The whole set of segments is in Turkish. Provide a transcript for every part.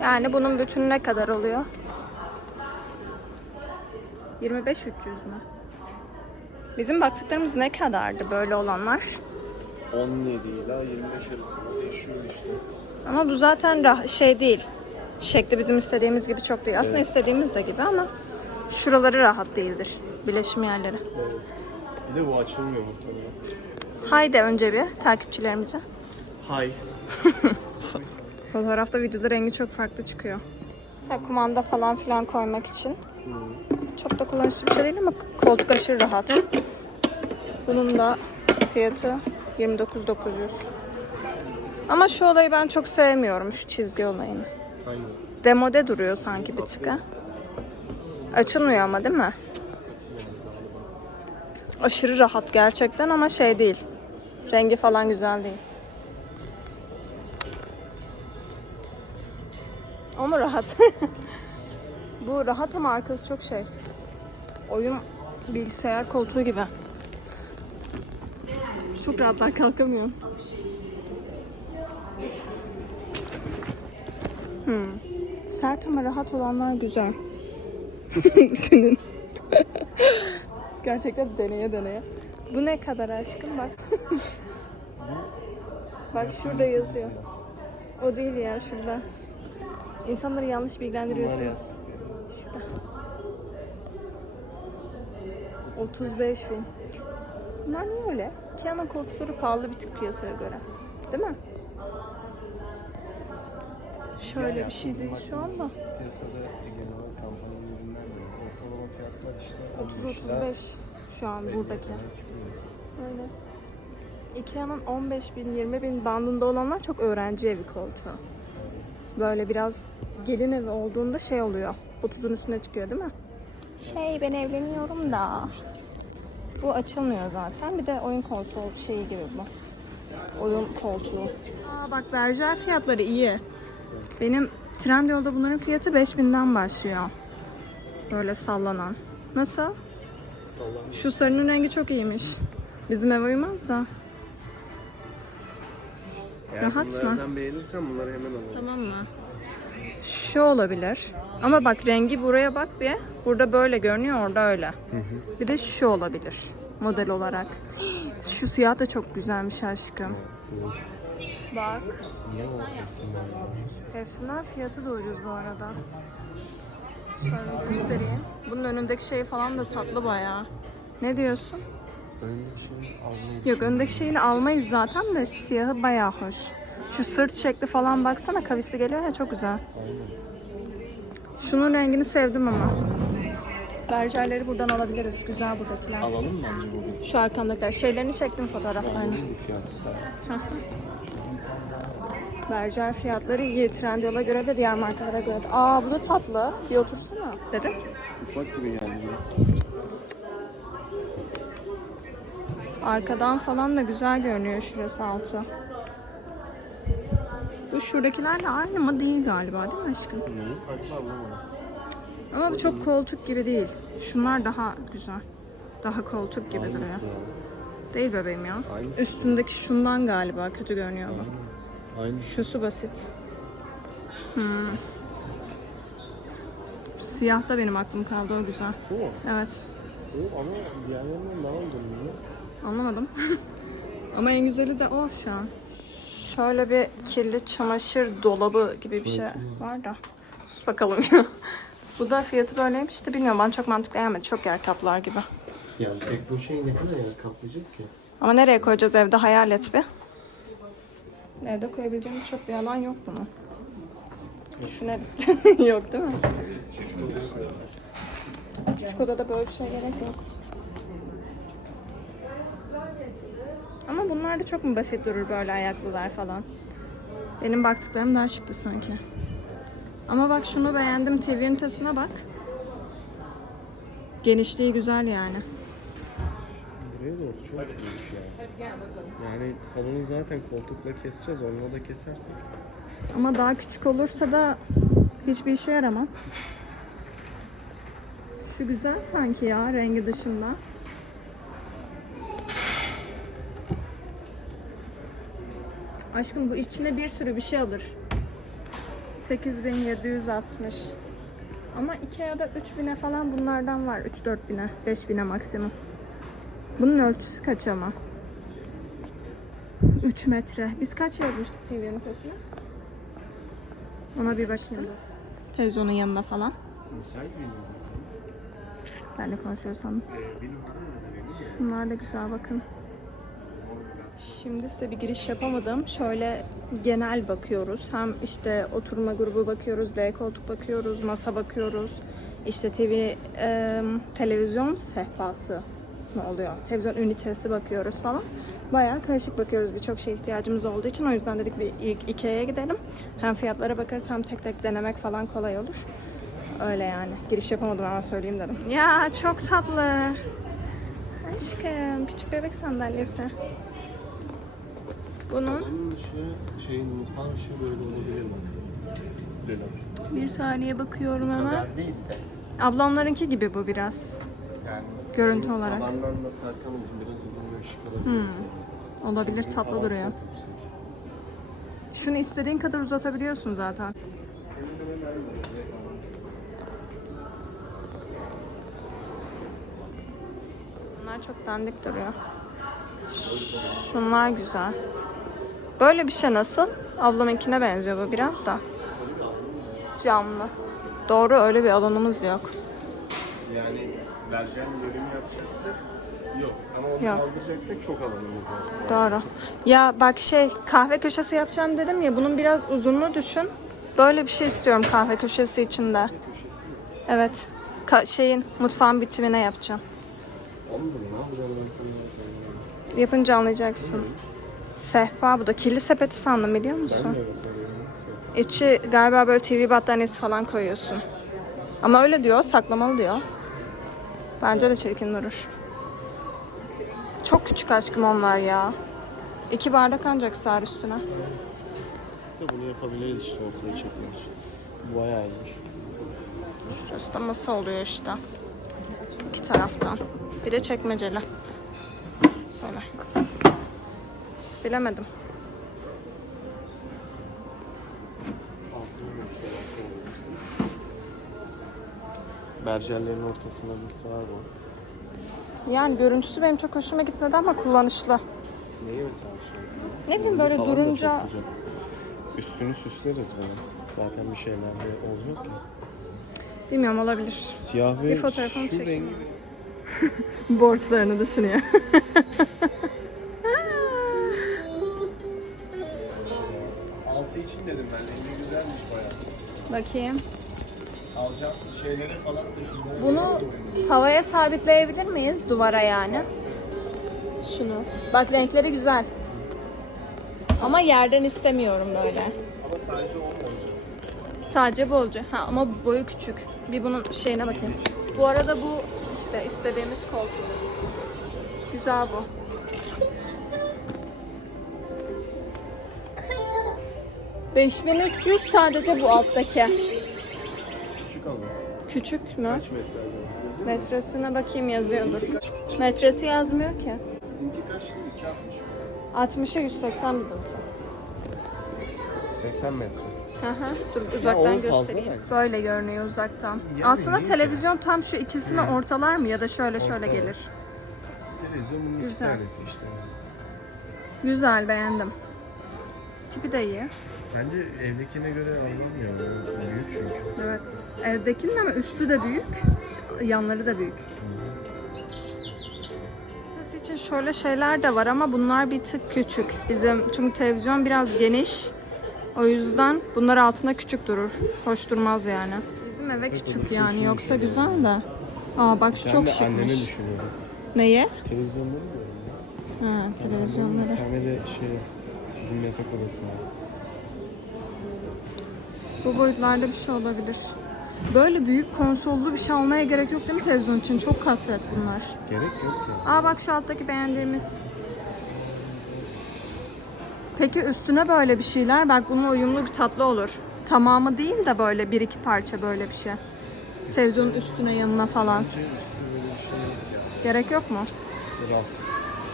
Yani bunun bütünü ne kadar oluyor? 25 300 mü? Bizim baktıklarımız ne kadardı böyle olanlar? 17 ile 25 arasında değişiyor işte. Ama bu zaten rah- şey değil. Şekli bizim istediğimiz gibi çok değil. Aslında istediğimiz de gibi ama şuraları rahat değildir. Bileşim yerleri. Evet. Bir de bu açılmıyor muhtemelen. Haydi önce bir takipçilerimize. Hay. Fotoğrafta videoda rengi çok farklı çıkıyor. Ha, kumanda falan filan koymak için. Çok da kullanışlı bir şey değil ama koltuk aşırı rahat. Bunun da fiyatı 29.900. Ama şu olayı ben çok sevmiyorum şu çizgi olayını. Aynen. Demode duruyor sanki bir tık ha. Açılmıyor ama değil mi? Aşırı rahat gerçekten ama şey değil. Rengi falan güzel değil. Ama rahat. Bu rahat ama arkası çok şey. Oyun bilgisayar koltuğu gibi. Çok rahatlar kalkamıyorum. Hmm. Sert ama rahat olanlar güzel. Senin. Gerçekten deneye deneye. Bu ne kadar aşkım bak. bak şurada yazıyor. O değil ya şurada. İnsanları yanlış bilgilendiriyorsun. Şurada. 35 bin. Bunlar niye öyle? Tiana koltukları pahalı bir tık piyasaya göre. Değil mi? Şöyle bir şey değil şu anda. Piyasada genel olarak kampanya ürünler de ortalama fiyatlar işte 30-35 şu an buradaki. Öyle. Ikea'nın 15 bin, 20 bin bandında olanlar çok öğrenci evi koltuğu. Böyle biraz gelin evi olduğunda şey oluyor. 30'un üstüne çıkıyor değil mi? Şey ben evleniyorum da. Bu açılmıyor zaten. Bir de oyun konsol şeyi gibi bu. Oyun koltuğu. Aa bak berjer fiyatları iyi. Benim Trendyol'da bunların fiyatı 5000'den başlıyor. Böyle sallanan. Nasıl? Sallanmış. Şu sarının rengi çok iyiymiş. Bizim eve uymaz da. Eğer Rahat mı? bunlardan beğenirsen bunları hemen alalım. Tamam mı? Şu olabilir. Ama bak rengi buraya bak bir. Burada böyle görünüyor, orada öyle. Bir de şu olabilir model olarak. Şu siyah da çok güzelmiş aşkım. Bak. Niye o hepsinden ucuz? Hepsinden fiyatı da ucuz bu arada. Şöyle göstereyim. Bunun önündeki şey falan da tatlı bayağı. Ne diyorsun? Öyle bir şey almayı Yok öndeki şeyini almayız zaten de siyahı bayağı hoş. Şu sırt şekli falan baksana kavisi geliyor ya çok güzel. Şunun rengini sevdim ama. Berjerleri buradan alabiliriz. Güzel buradakiler. Alalım mı bence bugün? Şu arkamdakiler. Şeylerini çektim fotoğraflarını. Fiyatta. Berjer fiyatları iyi. Trendyol'a göre de diğer markalara göre de. Aa bu da tatlı. Bir otursana. Dedim. Ufak gibi geldi biraz. Arkadan falan da güzel görünüyor şurası altı. Bu şuradakilerle aynı mı değil galiba değil mi aşkım? Ama bu çok koltuk gibi değil. Şunlar daha güzel. Daha koltuk gibi duruyor. Aynısı ya. Değil bebeğim ya. Aynısı. Üstündeki şundan galiba kötü görünüyor bu. Aynı. Şusu basit. Hmm. Siyah da benim aklım kaldı o güzel. Bu mu? Evet. Bu ama diğerlerinden daha değil mi? Anlamadım. Ama en güzeli de o şu an. Şöyle bir kirli çamaşır dolabı gibi bir şey var da. Sus bakalım ya. Bu da fiyatı böyleymiş de bilmiyorum bana çok mantıklı gelmedi. Çok yer kaplar gibi. Yani tek bu şey ne kadar yer kaplayacak ki? Ama nereye koyacağız evde hayal et bir. Evde koyabileceğimiz çok bir alan yok bunun. Düşünelim. yok değil mi? Küçük odada böyle bir şey gerek yok. Ama bunlar da çok mu basit durur böyle ayaklılar falan. Benim baktıklarım daha şıktı sanki. Ama bak şunu beğendim. TV ünitesine bak. Genişliği güzel yani. Buraya doğru çok büyük ya. Yani salonu zaten koltukla keseceğiz, onunla da kesersek. Ama daha küçük olursa da hiçbir işe yaramaz. Şu güzel sanki ya rengi dışında. Aşkım bu içine bir sürü bir şey alır. 8760. Ama Ikea'da 3000'e falan bunlardan var. 3-4 bine, 5 bine maksimum. Bunun ölçüsü kaç ama? 3 metre. Biz kaç yazmıştık TV ünitesine? Ona bir bakayım. Televizyonun yanına falan. Müsait miydiniz? Ben de konuşuyoruz hanım Şunlar da güzel bakın. Şimdi size bir giriş yapamadım. Şöyle genel bakıyoruz. Hem işte oturma grubu bakıyoruz, D koltuk bakıyoruz, masa bakıyoruz. İşte TV, e, televizyon sehpası ne oluyor? Televizyon ünitesi bakıyoruz falan. Bayağı karışık bakıyoruz. Birçok şeye ihtiyacımız olduğu için. O yüzden dedik bir ilk Ikea'ya gidelim. Hem fiyatlara bakarız hem tek tek denemek falan kolay olur. Öyle yani. Giriş yapamadım ama söyleyeyim dedim. Ya çok tatlı. Aşkım küçük bebek sandalyesi. Bunun Salonun ışığı, şeyin mutfağın ışığı böyle olabilir. Lila. bir saniye bakıyorum hemen. Haber değil de. Ablamlarınki gibi bu biraz. Yani Görüntü bizim olarak. Tavandan da sarkan uzun biraz uzun bir ışık alabiliriz. Hmm. Olabilir Çünkü tatlı duruyor. Şunu istediğin kadar uzatabiliyorsun zaten. Bunlar çok dandik duruyor. Şunlar güzel. Böyle bir şey nasıl? Ablamınkine benziyor bu biraz da. Camlı. Doğru öyle bir alanımız yok. Yani verjen bölümü yapacaksak yok. Ama onu Yok. kaldıracaksak çok alanımız var. Doğru. Ya bak şey kahve köşesi yapacağım dedim ya bunun biraz uzunluğu düşün. Böyle bir şey istiyorum kahve köşesi içinde. Köşesi mi? Evet. Ka- şeyin mutfağın bitimine yapacağım. Onu da ne yapacağım ben? Yapınca anlayacaksın. Sehpa bu da kirli sepeti sandım biliyor Ben musun? de sanıyorum. Neyse. İçi galiba böyle TV battaniyesi falan koyuyorsun. Ama öyle diyor, saklamalı diyor. Bence de çirkin durur. Çok küçük aşkım onlar ya. İki bardak ancak sığar üstüne. De bunu yapabiliriz işte ortaya çekmek için. Bu bayağı iyiymiş. Şurası da masa oluyor işte. İki taraftan. Bir de çekmeceli. Böyle. Bilemedim. Koyabilirsin. Berjerlerin ortasına da sığar bu. Yani görüntüsü benim çok hoşuma gitmedi ama kullanışlı. Neyi mesela şey? Ne bileyim böyle durunca. Üstünü süsleriz bunu. Zaten bir şeylerde olacak ya. bilmiyorum olabilir. Siyah ve Bir fotoğrafını çekeyim. Borçlarını düşünüyor. Bakayım. Şeyleri falan Bunu havaya sabitleyebilir miyiz duvara yani? Şunu. Bak renkleri güzel. Ama yerden istemiyorum böyle. Ama sadece o olacak. Sadece bu olacak. Ha ama boyu küçük. Bir bunun şeyine bakayım. Bu arada bu işte istediğimiz koltuk. Güzel bu. ...5300 sadece bu alttaki. Küçük ama. Küçük mü? Kaç metre acaba? Yazıyor mu? Metresine bakayım yazıyordur. Metresi yazmıyor ki. Bizimki kaçtı? 260 mı? 60'a 180 bizim. 80 metre. Aha, dur o uzaktan fazla göstereyim. Böyle görünüyor uzaktan. Yani Aslında iyi de. televizyon tam şu ikisini ortalar mı ya da şöyle şöyle Ortalar. gelir. Televizyon bunun iki Güzel. tanesi işte. Güzel beğendim. Tipi de iyi. Bence evdekine göre anlamıyor. Büyük çünkü. Evet. Evdekinin ama üstü de büyük. Yanları da büyük. Ötesi için şöyle şeyler de var ama bunlar bir tık küçük. Bizim çünkü televizyon biraz geniş. O yüzden bunlar altında küçük durur. Hoş durmaz yani. Bizim eve küçük yani yoksa güzel de. Aa bak şu çok şıkmış. düşünüyorum. Neye? Televizyonları diyorum. Ha, Bir televizyonları. tane de şey bizim yatak odası var. Bu boyutlarda bir şey olabilir. Böyle büyük konsollu bir şey almaya gerek yok değil mi televizyon için? Çok kasvet bunlar. Gerek yok ya. Aa bak şu alttaki beğendiğimiz. Peki üstüne böyle bir şeyler. Bak bunun uyumlu bir tatlı olur. Tamamı değil de böyle bir iki parça böyle bir şey. Televizyonun üstüne yanına falan. Bence ikisi böyle bir şey yok ya. Gerek yok mu? Raf.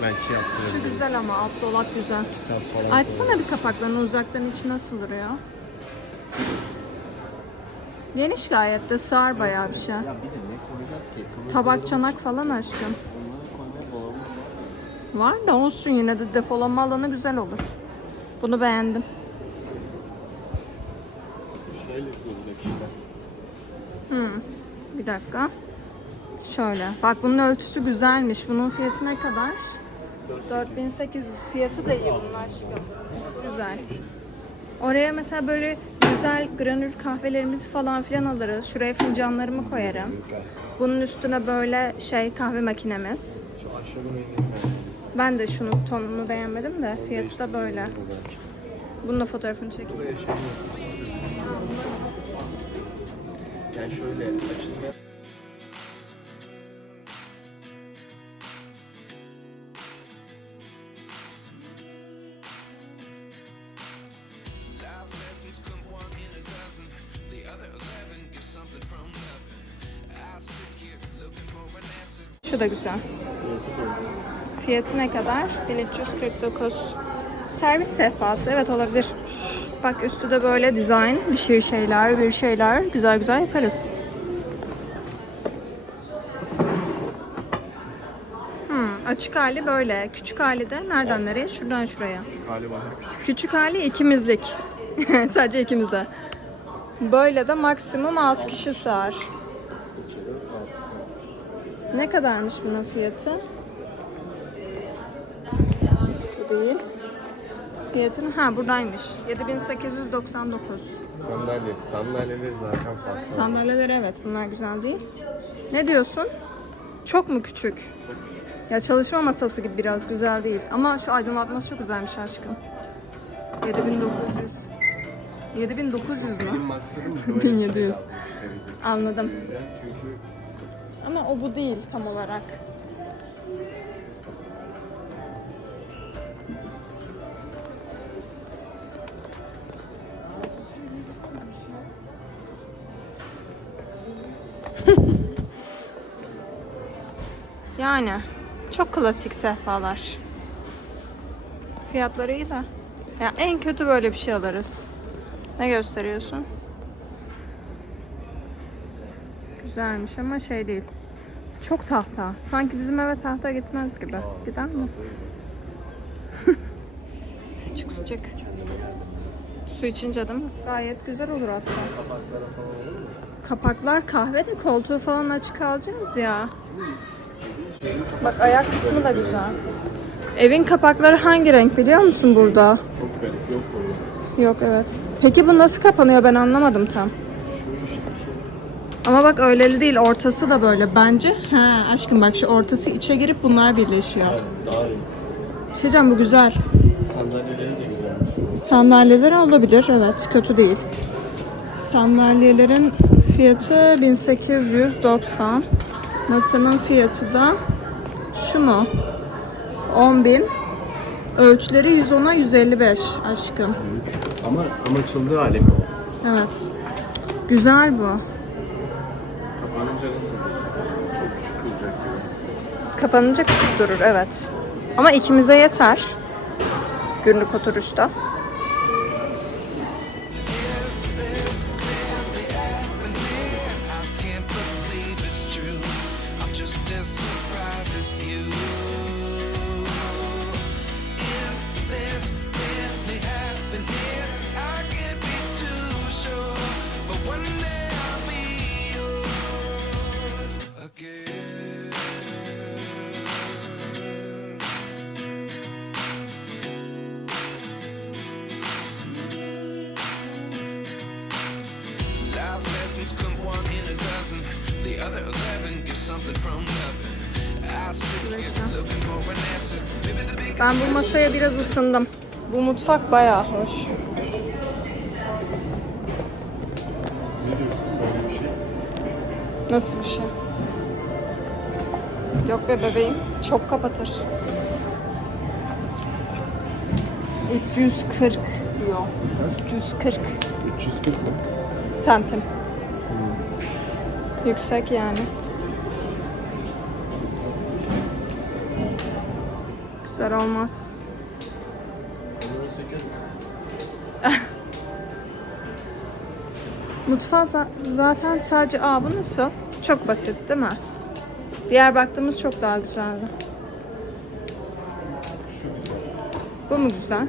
Belki yaptırabiliriz. Şu güzel ama alt dolap güzel. Kitap falan. Açsana bir kapaklarını uzaktan içi nasıl duruyor? Geniş gayet de sığar bayağı bir şey. Ya bir de ne koyacağız ki? Kıvırcıklarımız Tabak çanak falan aşkım. Onlara koymaya dolabımız var zaten. Var da olsun yine de depolama alanı güzel olur. Bunu beğendim. Şöyle olacak işte. Hmm. Bir dakika. Şöyle. Bak bunun ölçüsü güzelmiş. Bunun fiyatı ne kadar? 4800. Fiyatı da iyi bunun aşkım. Güzel. Oraya mesela böyle güzel granül kahvelerimizi falan filan alırız. Şuraya fincanlarımı koyarım. Bunun üstüne böyle şey kahve makinemiz. Ben de şunun tonunu beğenmedim de fiyatı da böyle. Bunun da fotoğrafını çekeyim. Buraya şey? Yani şöyle açılma. Şu da güzel. Fiyatı ne kadar? 1349. Servis sehpası. Evet olabilir. Bak üstü de böyle dizayn. Bir şey şeyler, bir şeyler. Güzel güzel yaparız. Hmm, açık hali böyle. Küçük hali de nereden nereye? Şuradan şuraya. Galiba daha küçük. Küçük hali ikimizlik. Sadece ikimizde. Böyle de maksimum 6 kişi sığar. Ne kadarmış bunun fiyatı? Bu değil. Fiyatını ha buradaymış. 7899. Sandalye. Sandalyeleri zaten farklı. Sandalyeler evet bunlar güzel değil. Ne diyorsun? Çok mu küçük? Ya çalışma masası gibi biraz güzel değil. Ama şu aydınlatması çok güzelmiş aşkım. 7900. 7900 Benim mü? maksadım böyle bir 1700. şey. Anladım. Çünkü Ama o bu değil tam olarak. yani çok klasik sehpalar. Fiyatları iyi de. Ya en kötü böyle bir şey alırız. Ne gösteriyorsun? Güzelmiş ama şey değil. Çok tahta. Sanki bizim eve tahta gitmez gibi. Gider mi? Çok sıcak. Su içince değil mi? Gayet güzel olur hatta. kapaklara falan olur mu? Kapaklar kahve de koltuğu falan açık alacağız ya. Bak ayak kısmı da güzel. Evin kapakları hangi renk biliyor musun burada? Çok garip. Yok orada. Yok evet. Peki bu nasıl kapanıyor ben anlamadım tam. Ama bak öyleli değil ortası da böyle bence. He aşkım bak şu ortası içe girip bunlar birleşiyor. Daha iyi. Bir şey diyeceğim, bu güzel. Sandalyeleri de güzelmiş. Sandalyeler olabilir evet kötü değil. Sandalyelerin fiyatı 1890. Masanın fiyatı da şu mu? 10.000. Ölçüleri 110'a 155 aşkım. Ama ama açıldığı hali mi o? Evet. Güzel bu. Kapanınca nasıl olacak? Çok küçük olacak gibi. Kapanınca küçük durur evet. Ama ikimize yeter. Günlük oturuşta. Lessons come one in a dozen. The other eleven get something from nothing. Ben bu masaya biraz ısındım. Bu mutfak bayağı hoş. Ne diyorsun böyle bir şey? Nasıl bir şey? Yok be bebeğim. Çok kapatır. 340 diyor. 340 340 mı? santim. Yüksek yani. Güzel olmaz. 18 mi? Mutfağı za- zaten sadece... Aa bu nasıl? Çok basit değil mi? Diğer baktığımız çok daha güzeldi. Bu mu güzel?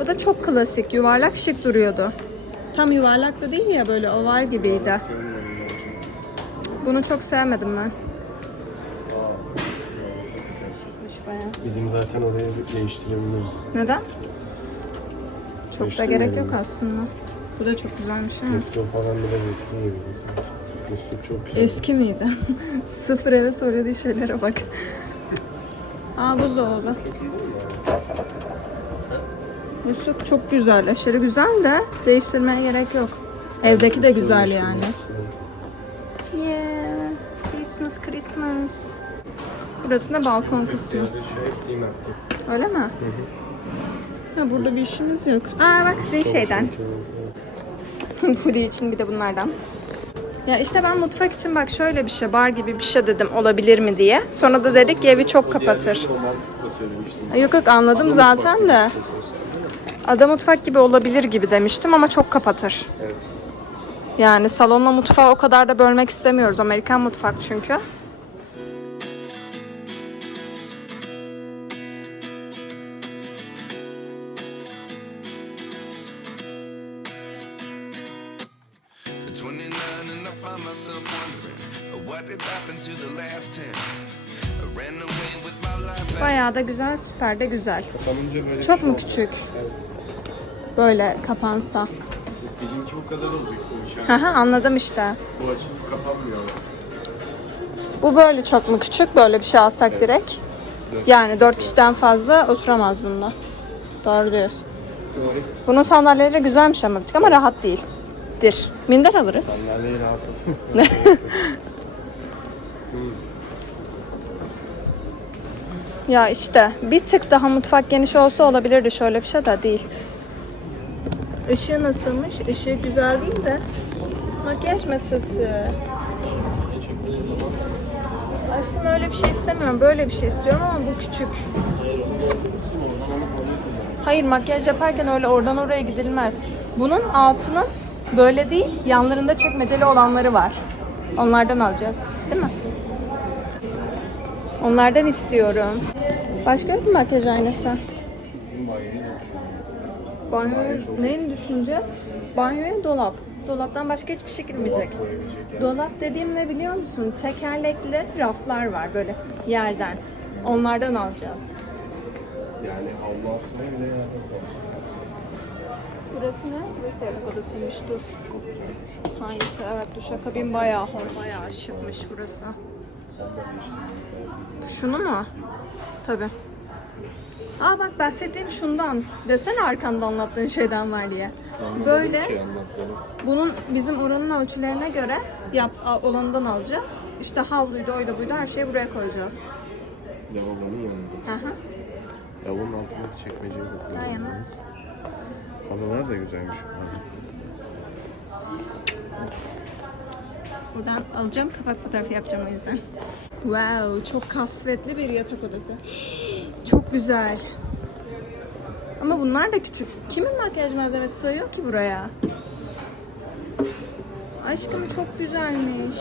Bu da çok klasik. Yuvarlak şık duruyordu. Tam yuvarlak da değil ya böyle oval gibiydi. Bunu çok sevmedim ben. Bayağı. Bizim zaten oraya değiştirebiliriz. Neden? Çok da gerek yok aslında. Bu da çok güzelmiş ha. Musluk falan biraz eski gibi mesela. Musluk çok güzel. Eski miydi? Sıfır eve söylediği şeylere bak. Aa buzdolabı. Musluk çok güzel. Aşırı güzel de değiştirmeye gerek yok. Evdeki de güzel yani. Yeah. Christmas Christmas. Burası da balkon kısmı. Öyle mi? Ha, burada bir işimiz yok. Aa bak size şeyden. Foodie için bir de bunlardan. Ya işte ben mutfak için bak şöyle bir şey, bar gibi bir şey dedim olabilir mi diye. Sonra da dedik ki evi çok kapatır. Yok yok anladım zaten de. Ada mutfak gibi olabilir gibi demiştim ama çok kapatır. Evet. Yani salonla mutfağı o kadar da bölmek istemiyoruz. Amerikan mutfak çünkü. At 29 and I find myself wondering what did happen to the last 10. I ran away with my life. Bayağı da güzel, süper de güzel. Çok şey mu oldu. küçük? Evet. Böyle kapansa. Bizimki bu kadar olacak bu iş. Hı hı anladım işte. Bu açılıp kapanmıyor. Bu böyle çok mu küçük? Böyle bir şey alsak direkt. Yani dört kişiden fazla oturamaz bunda. Doğru diyorsun. Doğru. Bunun sandalyeleri güzelmiş ama bir tık ama rahat değil. Dir. Minder alırız. Sandalyeyi rahat Ya işte bir tık daha mutfak geniş olsa olabilirdi şöyle bir şey de değil. Işığı nasılmış? Işığı güzel değil de. Makyaj masası. Aşkım öyle bir şey istemiyorum. Böyle bir şey istiyorum ama bu küçük. Hayır makyaj yaparken öyle oradan oraya gidilmez. Bunun altının böyle değil, yanlarında çekmeceli olanları var. Onlardan alacağız. Değil mi? Onlardan istiyorum. Başka yok mu makyaj aynası? Bizim. Banyoya neyini düşüneceğiz? Banyoya dolap. Dolaptan başka hiçbir şey girmeyecek. Dolap dediğim ne biliyor musun? Tekerlekli raflar var böyle yerden. Onlardan alacağız. Yani havlu asmaya bile. Burası ne? Burası yatak odasıymış. Dur. Çok güzelmiş. Hangisi? Evet duşakabin bayağı hoş. Bayağı şıkmış burası. Şunu mu? Tabii. Aa bak bahsettiğim şundan. Desene arkanda anlattığın şeyden var diye. Böyle Şey bunun bizim oranın ölçülerine göre yap, olanından alacağız. İşte havluydu, oydu buydu her şeyi buraya koyacağız. Lavabonun yanında. Aha. Lavabonun altındaki çekmeceyi de kullanıyoruz. Halılar da güzelmiş. Buradan alacağım, kapak fotoğrafı yapacağım o yüzden. Wow, çok kasvetli bir yatak odası. Çok güzel. Ama bunlar da küçük. Kimin makyaj malzemesi sığıyor ki buraya? Aşkım çok güzelmiş.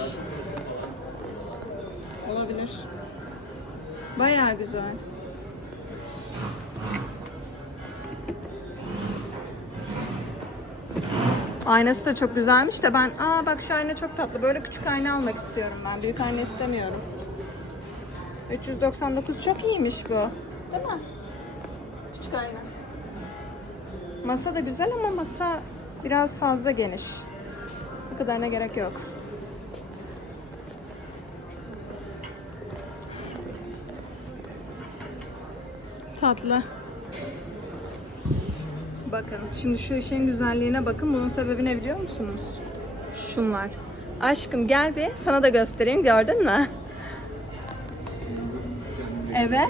Olabilir. Bayağı güzel. Aynası da çok güzelmiş de ben aa bak şu ayna çok tatlı. Böyle küçük ayna almak istiyorum ben. Büyük ayna istemiyorum. 399 çok iyiymiş bu. Değil mi? Küçük ayna. Masa da güzel ama masa biraz fazla geniş. Bu kadarına gerek yok. Tatlı. Bakın şimdi şu ışığın güzelliğine bakın. Bunun sebebi ne biliyor musunuz? Şunlar. Aşkım gel bir sana da göstereyim gördün mü? Eve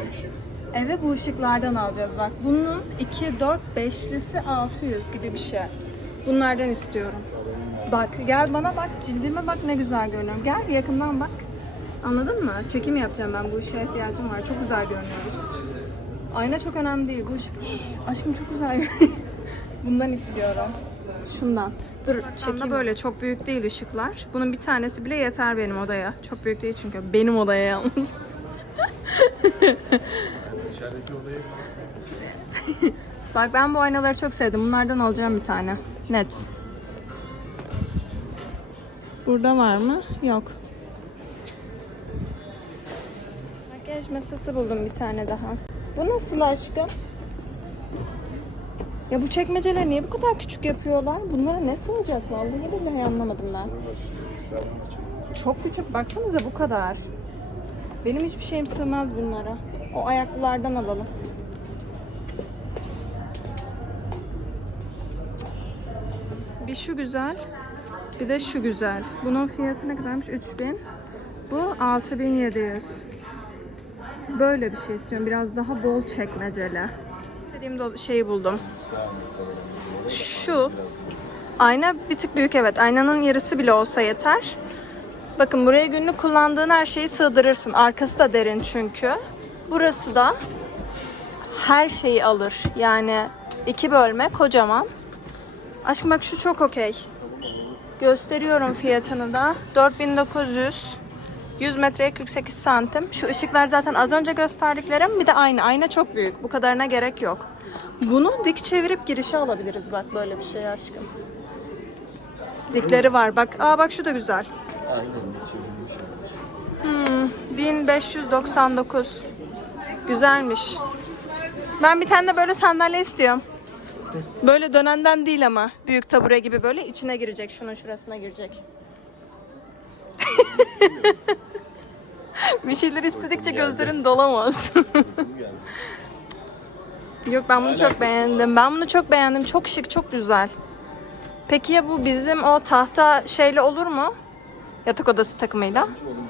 eve bu ışıklardan alacağız bak. Bunun 2, 4, 5'lisi 600 gibi bir şey. Bunlardan istiyorum. Bak gel bana bak cildime bak ne güzel görünüyor. Gel bir yakından bak. Anladın mı? Çekim yapacağım ben bu ışığa ihtiyacım var. Çok güzel görünüyoruz. Ayna çok önemli değil. Bu ışık... Aşkım çok güzel. Bundan istiyorum. Şundan. Dur çekeyim. böyle çok büyük değil ışıklar. Bunun bir tanesi bile yeter benim odaya. Çok büyük değil çünkü. Benim odaya yalnız. İçerideki odayı Bak ben bu aynaları çok sevdim. Bunlardan alacağım bir tane. Net. Burada var mı? Yok. Makyaj masası buldum bir tane daha. Bu nasıl aşkım? Ya bu çekmeceler niye bu kadar küçük yapıyorlar? Bunlara ne sığacak vallahi billahi anlamadım ben. Çok küçük baksanıza bu kadar. Benim hiçbir şeyim sığmaz bunlara. O ayaklılardan alalım. Bir şu güzel. Bir de şu güzel. Bunun fiyatı ne kadarmış? 3000. Bu 6700. Böyle bir şey istiyorum. Biraz daha bol çekmeceli. Do- şeyi buldum. Şu. Ayna bir tık büyük evet. Aynanın yarısı bile olsa yeter. Bakın buraya günlük kullandığın her şeyi sığdırırsın. Arkası da derin çünkü. Burası da her şeyi alır. Yani iki bölme kocaman. Aşkım bak şu çok okey. Gösteriyorum fiyatını da. 4900 100 metreye 48 santim. Şu ışıklar zaten az önce gösterdiklerim. Bir de aynı. Ayna çok büyük. Bu kadarına gerek yok. Bunu dik çevirip girişe alabiliriz bak böyle bir şey aşkım. Dikleri var. Bak aa bak şu da güzel. Aynen. Hmm, 1599. Güzelmiş. Ben bir tane de böyle sandalye istiyorum. Böyle dönenden değil ama. Büyük tabure gibi böyle içine girecek. Şunun şurasına girecek. bir şeyler istedikçe gözlerin dolamaz. Yok ben bunu çok beğendim. Ben bunu çok beğendim. Çok şık, çok güzel. Peki ya bu bizim o tahta şeyle olur mu? Yatak odası takımıyla. Şu onun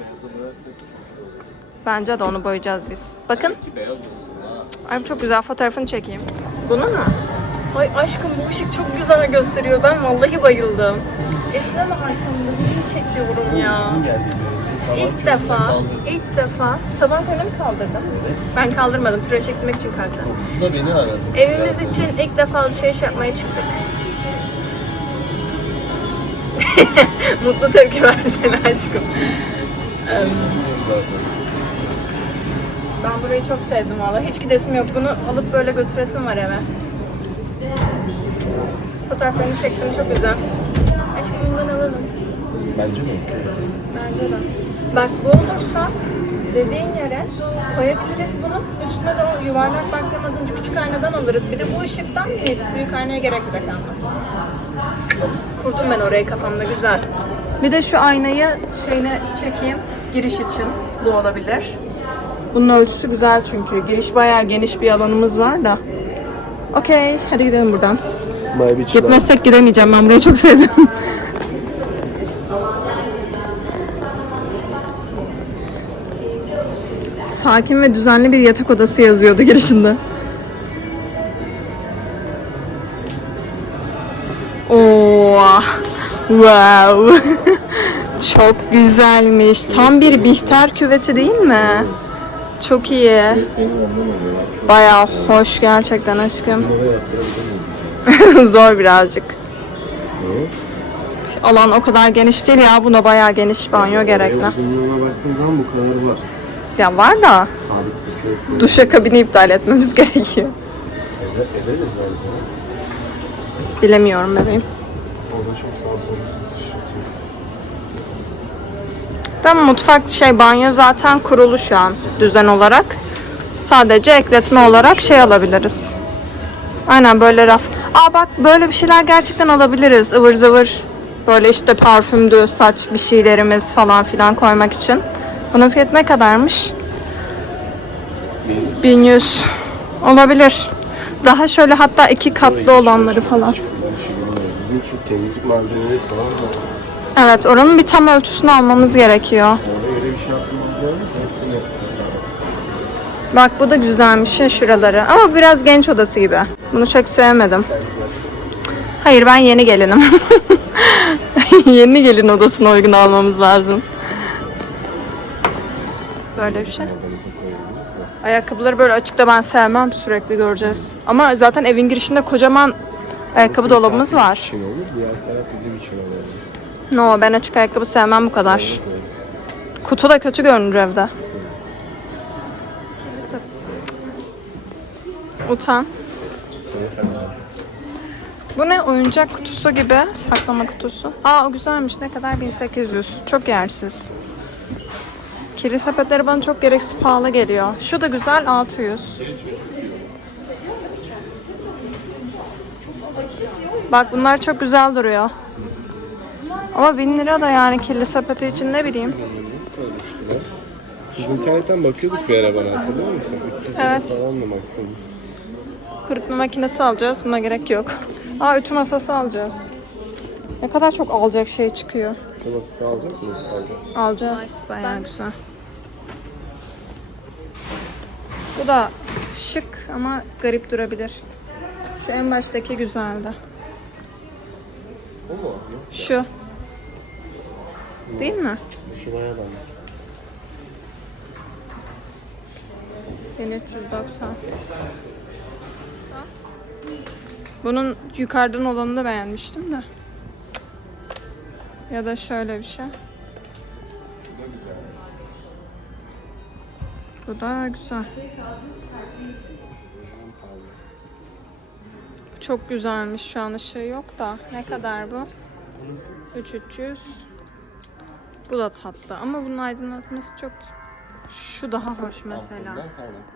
Bence de onu boyayacağız biz. Bakın. Beyaz olsun. Ay çok güzel fotoğrafını çekeyim. Bunu mu? Ay aşkım bu ışık çok güzel gösteriyor. Ben vallahi bayıldım. Esneme arkamda beni çekiyorum ya. İlk defa, ilk defa sabah körüne mi kaldırdın? Evet. Ben kaldırmadım. Tıraş etmek için kalktım. Kuzu da beni aradı. Evimiz için ilk defa alışveriş yapmaya çıktık. Mutlu tepki versene aşkım. Ben burayı çok sevdim valla. Hiç gidesim yok. Bunu alıp böyle götüresim var eve. Fotoğraflarını çektim. Çok güzel. Aşkım bundan alalım. Bence mi? Bence de. Bak bu olursa dediğin yere koyabiliriz bunu. Üstüne de o yuvarlak baktığımız önce küçük aynadan alırız. Bir de bu ışıktan mis. Büyük aynaya gerek bile kalmaz. Kurdum ben orayı kafamda güzel. Bir de şu aynayı şeyine çekeyim. Giriş için bu olabilir. Bunun ölçüsü güzel çünkü. Giriş bayağı geniş bir alanımız var da. Okey, hadi gidelim buradan. Gitmezsek gidemeyeceğim. Ben burayı çok sevdim. Sakin ve düzenli bir yatak odası yazıyordu girişinde. Oo, wow. Çok güzelmiş. Tam bir Bihter küveti değil mi? Çok iyi. Bayağı hoş gerçekten aşkım. Zor birazcık. Alan o kadar geniş değil ya. Buna bayağı geniş banyo gerekli. Uzunluğuna baktığın zaman bu kadar var. Ya var da köy. duşa kabini iptal etmemiz gerekiyor. Bilemiyorum bebeğim. Orada çok sağ Tam mutfak şey banyo zaten kurulu şu an düzen olarak. Sadece ekletme olarak şey alabiliriz. Aynen böyle raf. Aa bak böyle bir şeyler gerçekten alabiliriz. ıvır zıvır. Böyle işte parfümdü, saç bir şeylerimiz falan filan koymak için. Bunun fiyatı ne kadarmış? 1100. Olabilir. Daha şöyle hatta iki katlı olanları falan. Bizim şu temizlik malzemeleri falan. Evet oranın bir tam ölçüsünü almamız gerekiyor. Orada öyle bir şey yaptığımız hepsini Bak bu da güzelmiş ya şuraları. Ama biraz genç odası gibi. Bunu çok sevmedim. Hayır ben yeni gelinim. yeni gelin odasına uygun almamız lazım. Böyle bir şey. Ayakkabıları böyle açıkta ben sevmem sürekli göreceğiz. Ama zaten evin girişinde kocaman Ayakkabı dolabımız var. için olur, diğer taraf bizim için olur. No ben açık ayakkabı sevmem bu kadar. Kutu da kötü görünür evde. Utan. Bu ne? Oyuncak kutusu gibi. Saklama kutusu. Aa o güzelmiş. Ne kadar? 1800. Çok yersiz. Kirli sepetleri bana çok gereksiz pahalı geliyor. Şu da güzel 600. Bak bunlar çok güzel duruyor. Ama 1000 lira da yani kirli sepeti için ne bileyim. Biz internetten bakıyorduk bir ara bana hatırlıyor musun? 300 lira Evet. falan da maksimum. Kurutma makinesi alacağız. Buna gerek yok. Aa ütü masası alacağız. Ne kadar çok alacak şey çıkıyor. Kafası alacak mıyız? Alacağız. Alacağız. Bayağı güzel. Bu da şık ama garip durabilir. Şu en baştaki güzeldi. O mu? Şu. Değil mi? Şu bayağı benlik. 1390. Bunun yukarıdan olanını da beğenmiştim de. Ya da şöyle bir şey. Bu da güzel. Bu Çok güzelmiş. Şu an ışığı yok da. Ne kadar bu? 3300. Bu da tatlı ama bunun aydınlatması çok şu daha hoş mesela. Bundan kaynaklı.